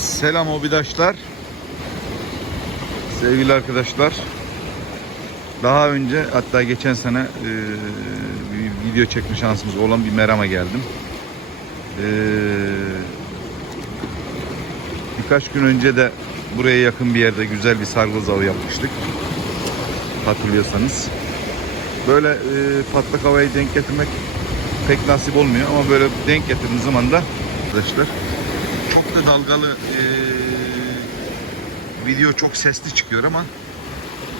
Selam obidaşlar. Sevgili arkadaşlar. Daha önce hatta geçen sene e, bir video çekme şansımız olan bir merama geldim. E, birkaç gün önce de buraya yakın bir yerde güzel bir sargız avı yapmıştık. Hatırlıyorsanız. Böyle e, patlak havayı denk getirmek pek nasip olmuyor ama böyle denk getirdiğiniz zaman da arkadaşlar da dalgalı e, video çok sesli çıkıyor ama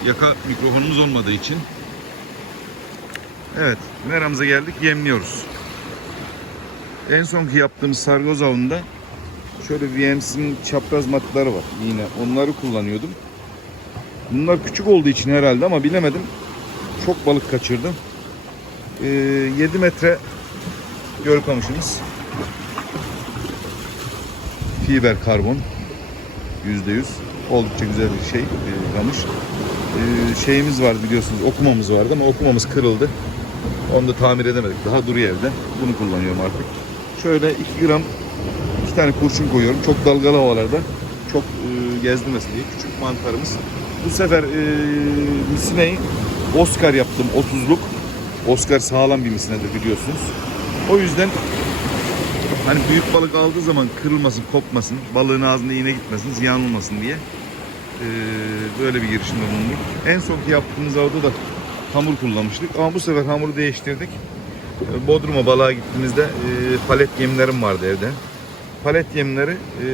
yaka mikrofonumuz olmadığı için evet meramıza geldik yemliyoruz. En sonki yaptığımız sargoz avında şöyle VMC'nin çapraz matları var yine onları kullanıyordum. Bunlar küçük olduğu için herhalde ama bilemedim. Çok balık kaçırdım. Ee, 7 metre göl kamışımız. Fiber karbon. %100. Oldukça güzel bir şey. E. Ee, şeyimiz var biliyorsunuz okumamız vardı ama okumamız kırıldı. Onu da tamir edemedik. Daha duruyor evde. Bunu kullanıyorum artık. Şöyle 2 gram iki tane kurşun koyuyorum. Çok dalgalı havalarda çok e, gezdirmesin diye küçük mantarımız. Bu sefer e, misineyi Oscar yaptım 30'luk. Oscar sağlam bir misinedir biliyorsunuz. O yüzden hani büyük balık aldığı zaman kırılmasın, kopmasın, balığın ağzında iğne gitmesin, ziyan olmasın diye e, böyle bir girişimde bulunduk. En sonki yaptığımız avda da hamur kullanmıştık ama bu sefer hamuru değiştirdik. Bodrum'a balığa gittiğimizde e, palet yemlerim vardı evde. Palet yemleri e,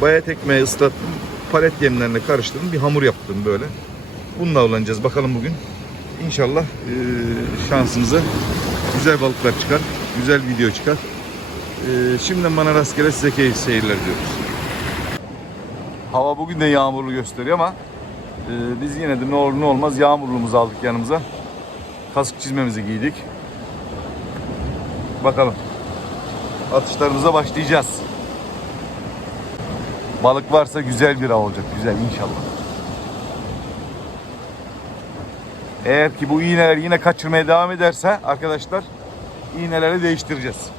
bayat ekmeği ıslattım. Palet yemlerine karıştırdım. Bir hamur yaptım böyle. Bununla avlanacağız bakalım bugün. İnşallah e, şansımıza güzel balıklar çıkar. Güzel video çıkar. E, şimdiden bana rastgele size keyif seyirler diyoruz. Hava bugün de yağmurlu gösteriyor ama e, biz yine de ne olur ne olmaz yağmurluğumuzu aldık yanımıza. Kask çizmemizi giydik. Bakalım. Atışlarımıza başlayacağız. Balık varsa güzel bir av olacak. Güzel inşallah. Eğer ki bu iğneler yine kaçırmaya devam ederse arkadaşlar iğneleri değiştireceğiz.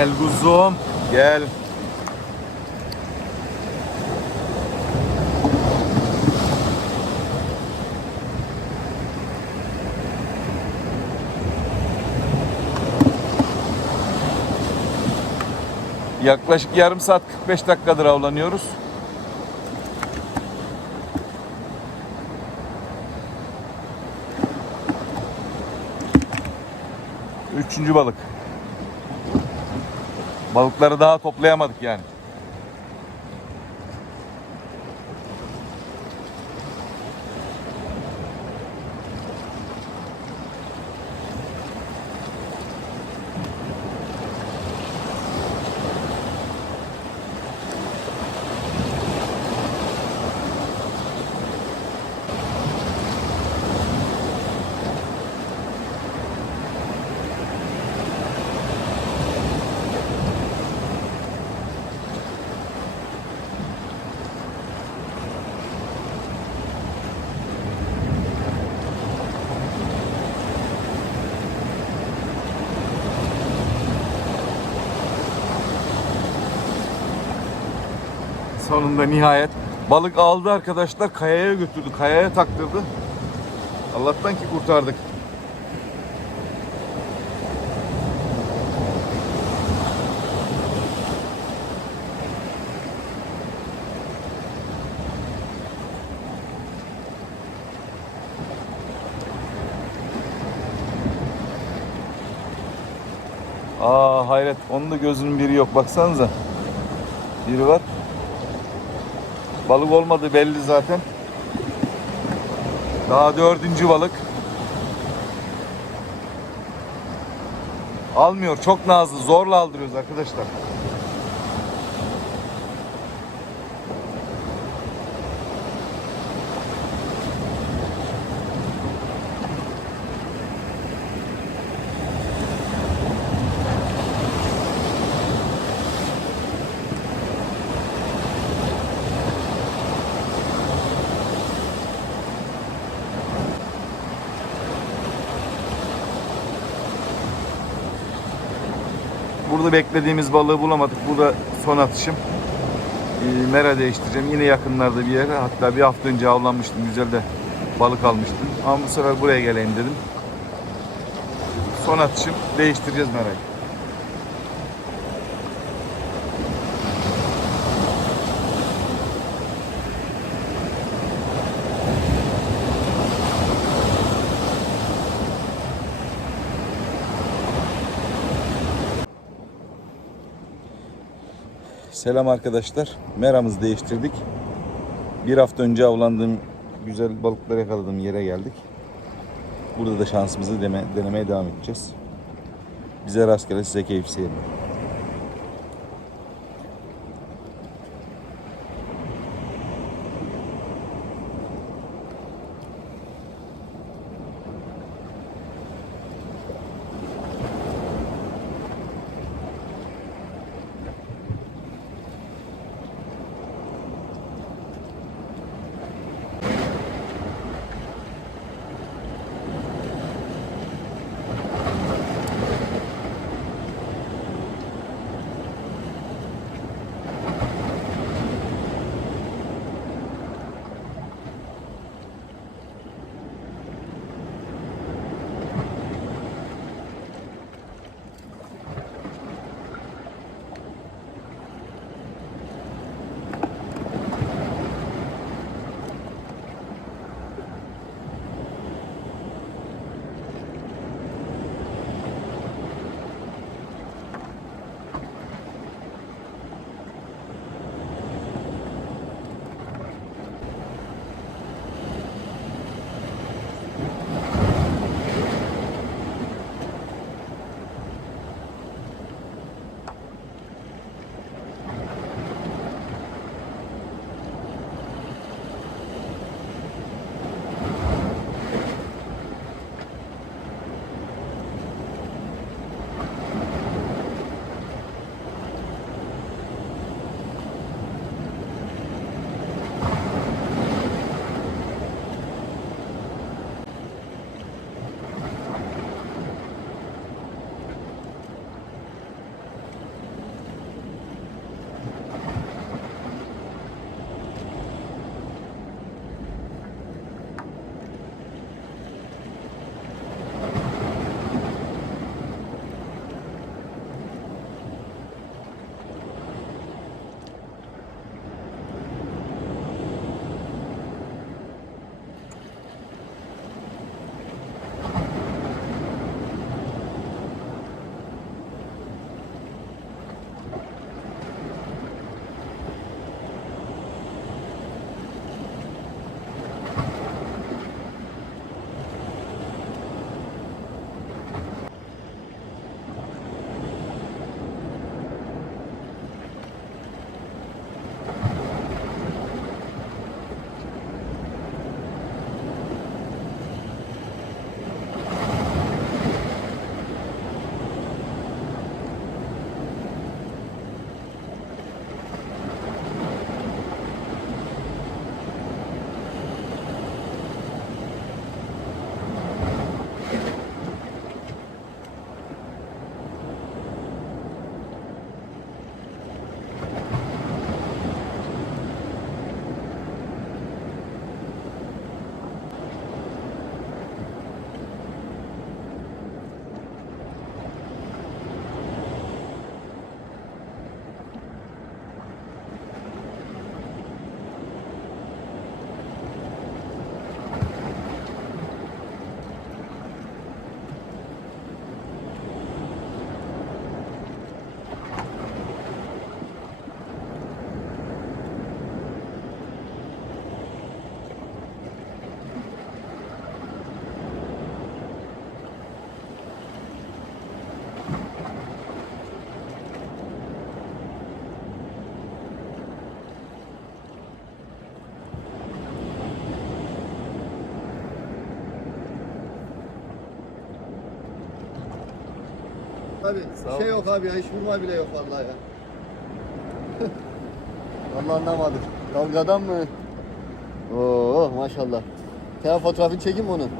Gel kuzum, gel. Yaklaşık yarım saat 45 dakikadır avlanıyoruz. Üçüncü balık. Balıkları daha toplayamadık yani. Sonunda nihayet balık aldı arkadaşlar kayaya götürdü kayaya taktırdı. Allah'tan ki kurtardık. Aa hayret onun da gözünün biri yok baksanıza. Biri var. Balık olmadı belli zaten. Daha dördüncü balık. Almıyor. Çok nazlı. Zorla aldırıyoruz arkadaşlar. Burada beklediğimiz balığı bulamadık. Burada son atışım. Ee, mera değiştireceğim. Yine yakınlarda bir yere. Hatta bir hafta önce avlanmıştım. Güzel de balık almıştım. Ama bu sefer buraya geleyim dedim. Son atışım. Değiştireceğiz merayı. Selam arkadaşlar. Meramızı değiştirdik. Bir hafta önce avlandığım güzel balıkları yakaladığım yere geldik. Burada da şansımızı deme, denemeye devam edeceğiz. Bize rastgele size keyif seyirler. Abi Sağ ol. şey yok abi ya hiç vurma bile yok vallahi ya. vallahi anlamadım. Dalgadan mı? Oo maşallah. Sen fotoğrafını çekeyim mi onun?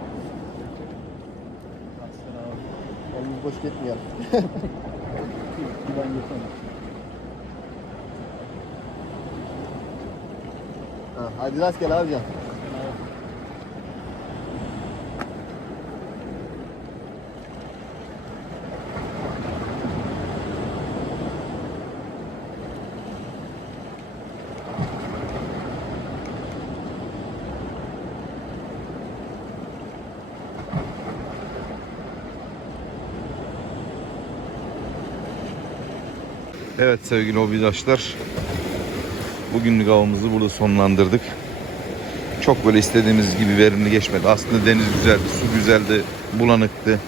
Elimiz boş geçemez. Ha, hadi rastgele abican. Evet sevgili hobidaşlar. Bugünlük avımızı burada sonlandırdık. Çok böyle istediğimiz gibi verimli geçmedi. Aslında deniz güzeldi, su güzeldi, bulanıktı.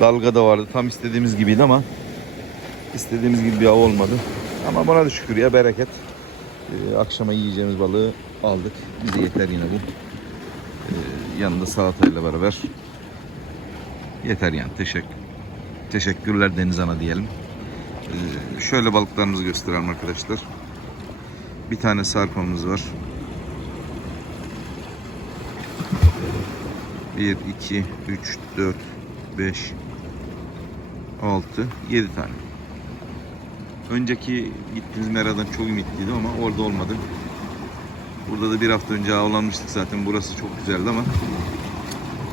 Dalga da vardı. Tam istediğimiz gibiydi ama istediğimiz gibi bir av olmadı. Ama buna da şükür ya bereket. Ee, akşama yiyeceğimiz balığı aldık. Bize yeter yine bu. Ee, yanında salatayla beraber. Yeter yani. Teşekkür. Teşekkürler Deniz Ana diyelim. Ee, şöyle balıklarımızı gösterelim arkadaşlar. Bir tane sarpamız var. 1, 2, 3, 4, 5, 6, 7 tane. Önceki gittiğimiz meradan çok ümitliydim ama orada olmadı. Burada da bir hafta önce avlanmıştık zaten. Burası çok güzeldi ama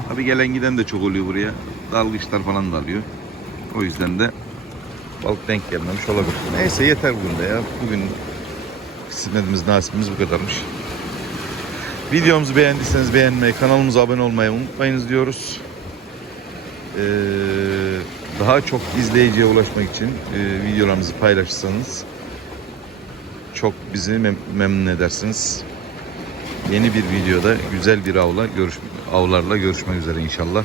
Tabi gelen giden de çok oluyor buraya. Dalgıçlar falan da alıyor. O yüzden de balık denk gelmemiş olabilir. Neyse yeter bugün de ya. Bugün kısmetimiz, nasibimiz bu kadarmış. Videomuzu beğendiyseniz beğenmeyi, kanalımıza abone olmayı unutmayınız diyoruz. Ee, daha çok izleyiciye ulaşmak için e, videolarımızı paylaşırsanız çok bizi mem- memnun edersiniz. Yeni bir videoda güzel bir avla görüş avlarla görüşmek üzere inşallah.